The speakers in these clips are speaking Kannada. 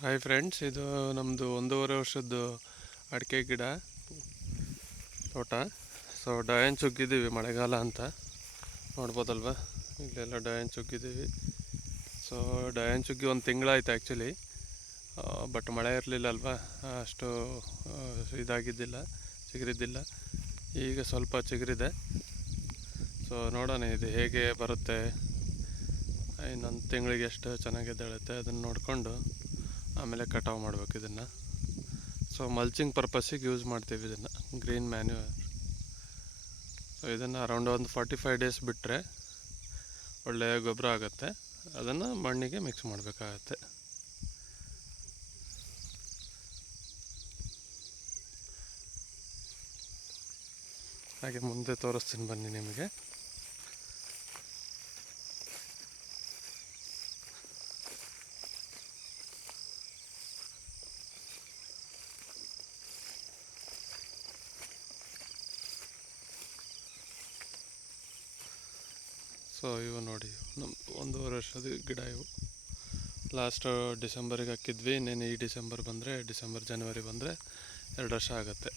ಹಾಯ್ ಫ್ರೆಂಡ್ಸ್, ಇದು ನಮ್ಮದು 1.5 ವರ್ಷದ್ದು ಅಡಿಕೆ ಗಿಡ ತೋಟ. ಸೊ ಡಯನ್ ಚುಗ್ಗಿದ್ದೀವಿ, ಮಳೆಗಾಲ ಅಂತ ನೋಡ್ಬೋದಲ್ವ. ಇಲ್ಲೆಲ್ಲ ಡಯನ್ ಚುಗ್ಗಿದ್ದೀವಿ. ಸೊ ಡಯನ್ ಚುಗ್ಗಿ 1 ತಿಂಗಳಾಯ್ತು ಆ್ಯಕ್ಚುಲಿ. ಬಟ್ ಮಳೆ ಇರಲಿಲ್ಲ ಅಲ್ವಾ, ಅಷ್ಟು ಇದಾಗಿದ್ದಿಲ್ಲ, ಚಿಗುರಿದ್ದಿಲ್ಲ. ಈಗ ಸ್ವಲ್ಪ ಚಿಗುರಿದೆ. ಸೊ ನೋಡೋಣ ಇದು ಹೇಗೆ ಬರುತ್ತೆ, ಇನ್ನೊಂದು ತಿಂಗಳಿಗೆ ಎಷ್ಟು ಚೆನ್ನಾಗಿದ್ದೇಳುತ್ತೆ ಅದನ್ನು ನೋಡಿಕೊಂಡು ಆಮೇಲೆ ಕಟಾವು ಮಾಡಬೇಕು ಇದನ್ನು. ಸೊ ಮಲ್ಚಿಂಗ್ ಪರ್ಪಸ್ಸಿಗೆ ಯೂಸ್ ಮಾಡ್ತೀವಿ ಇದನ್ನು, ಗ್ರೀನ್ ಮ್ಯಾನ್ಯೂರ್. ಸೊ ಇದನ್ನು ಅರೌಂಡ್ ಒಂದು 45 ಡೇಸ್ ಬಿಟ್ಟರೆ ಒಳ್ಳೆಯ ಗೊಬ್ಬರ ಆಗುತ್ತೆ. ಅದನ್ನು ಮಣ್ಣಿಗೆ ಮಿಕ್ಸ್ ಮಾಡಬೇಕಾಗತ್ತೆ. ಹಾಗೆ ಮುಂದೆ ತೋರಿಸ್ತೀನಿ ಬನ್ನಿ ನಿಮಗೆ. ಸೊ ಇವು ನೋಡಿ, ನಮ್ಮ 1.5 ವರ್ಷದ ಗಿಡ ಇವು. ಲಾಸ್ಟ್ ಡಿಸೆಂಬರಿಗೆ ಹಾಕಿದ್ವಿ. ಇನ್ನೇನು ಈ ಡಿಸೆಂಬರ್ ಜನವರಿ ಬಂದರೆ 2 ವರ್ಷ ಆಗುತ್ತೆ.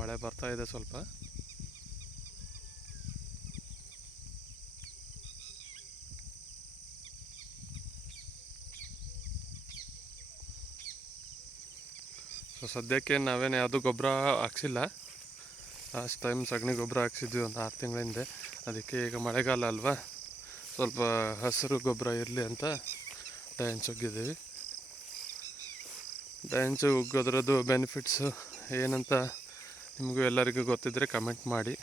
ಮಳೆ ಬರ್ತಾ ಇದೆ ಸ್ವಲ್ಪ. ಸೊ ಸದ್ಯಕ್ಕೆ ನಾವೇನು ಯಾವುದು ಗೊಬ್ಬರ ಹಾಕ್ಸಿಲ್ಲ. ಲಾಸ್ಟ್ ಟೈಮ್ ಸಗಣಿ ಗೊಬ್ಬರ ಹಾಕ್ಸಿದ್ವಿ ಒಂದು 6 ತಿಂಗಳ ಹಿಂದೆ. ಅದಕ್ಕೆ ಈಗ ಮಳೆಗಾಲ ಅಲ್ವಾ, ಸ್ವಲ್ಪ ಹಸಿರು ಗೊಬ್ಬರ ಇರಲಿ ಅಂತ ಡಯನ್ಸ್ ಉಗ್ಗಿದ್ದೀವಿ. ಡಯನ್ಸ್ ಉಗ್ಗೋದ್ರದ್ದು ಬೆನಿಫಿಟ್ಸು ಏನಂತ ನಿಮಗೂ ಎಲ್ಲರಿಗೂ ಗೊತ್ತಿದ್ದರೆ ಕಮೆಂಟ್ ಮಾಡಿ.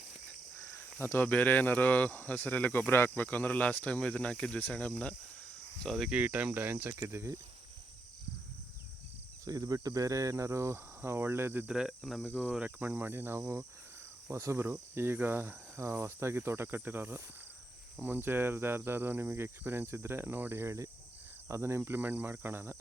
ಅಥವಾ ಬೇರೆ ಏನಾರು ಹಸಿರಲ್ಲಿ ಗೊಬ್ಬರ ಹಾಕಬೇಕು ಅಂದ್ರೆ ಲಾಸ್ಟ್ ಟೈಮ್ ಇದನ್ನು ಹಾಕಿದ್ವಿ, ಸೆಣಬನ್ನ. ಸೊ ಅದಕ್ಕೆ ಈ ಟೈಮ್ ಡಯನ್ಸ್ ಹಾಕಿದ್ದೀವಿ. ಸೊ ಇದು ಬಿಟ್ಟು ಬೇರೆ ಏನಾರು ಒಳ್ಳೇದಿದ್ದರೆ ನಮಗೂ ರೆಕಮೆಂಡ್ ಮಾಡಿ. ನಾವು ಹೊಸಬರು, ಈಗ ಹೊಸದಾಗಿ ತೋಟ ಕಟ್ಟಿರೋರು. ಮುಂಚೆ ಯಾರ್ದಾದ್ರು ನಿಮಗೆ ಎಕ್ಸ್ಪೀರಿಯೆನ್ಸ್ ಇದ್ದರೆ ನೋಡಿ ಹೇಳಿ, ಅದನ್ನು ಇಂಪ್ಲಿಮೆಂಟ್ ಮಾಡ್ಕೊಳ್ಳೋಣ.